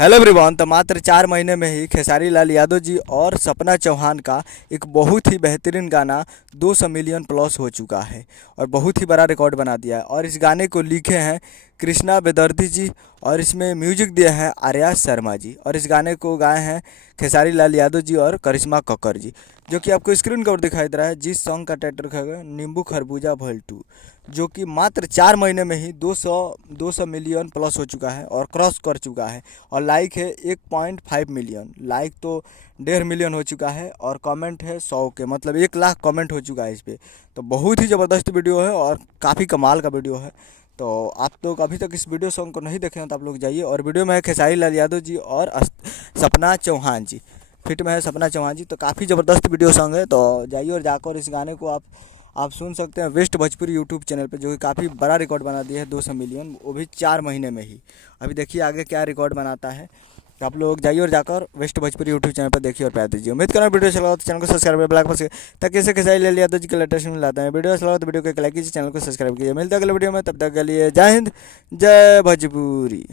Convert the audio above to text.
Hello everyone. तो मात्र 4 महीने में ही खेसारी लाल यादव जी और सपना चौहान का एक बहुत ही बेहतरीन गाना 200 मिलियन प्लस हो चुका है और बहुत ही बड़ा रिकॉर्ड बना दिया है। और इस गाने को लिखे हैं कृष्णा बेदर्दी जी और इसमें म्यूजिक दिया है आर्या शर्मा जी और इस गाने को गाए हैं खेसारी लाल यादव जी और करिश्मा कक्कर जी, जो कि आपको स्क्रीन के ऊपर दिखाई दे रहा है। जिस सॉन्ग का टाइटल है नींबू खरबूजा भोल 2, जो कि मात्र 4 महीने में ही 200 मिलियन प्लस हो चुका है और क्रॉस कर चुका है। और लाइक है 1.5 मिलियन, लाइक तो 1.5 मिलियन हो चुका है और कमेंट है 100 के, मतलब 1 लाख कमेंट हो चुका है इस पर। तो बहुत ही ज़बरदस्त वीडियो है और काफ़ी कमाल का वीडियो है। तो आप लोग अभी तक इस वीडियो सॉन्ग को नहीं देखे हैं तो आप लोग जाइए। और वीडियो में है खेसारी लाल यादव जी और सपना चौहान जी, फिट में है सपना चौहान जी। तो काफ़ी ज़बरदस्त वीडियो सॉन्ग है, तो जाइए और जाकर इस गाने को आप सुन सकते हैं वेस्ट भोजपुरी यूट्यूब चैनल पे, जो कि काफ़ी बड़ा रिकॉर्ड बना दिया है 200 मिलियन, वो भी 4 महीने में ही। अभी देखिए आगे क्या रिकॉर्ड बनाता है। तो आप लोग जाइए और जाकर वेस्ट भोजपुरी यूट्यूब चैनल पर देखिए और प्यार दीजिए। उम्मीद करें वीडियो चला तो चैनल को सब्सक्राइब ब्लैक पर ताकि ऐसे खेसारी लाल यादव जी के लेटेस्ट में लाते हैं। वीडियो चला तो वीडियो को लाइक कीजिए, चैनल को सब्सक्राइब कीजिए। मिलता है अगले वीडियो में, तब तक के लिए जय हिंद जय भोजपुरी।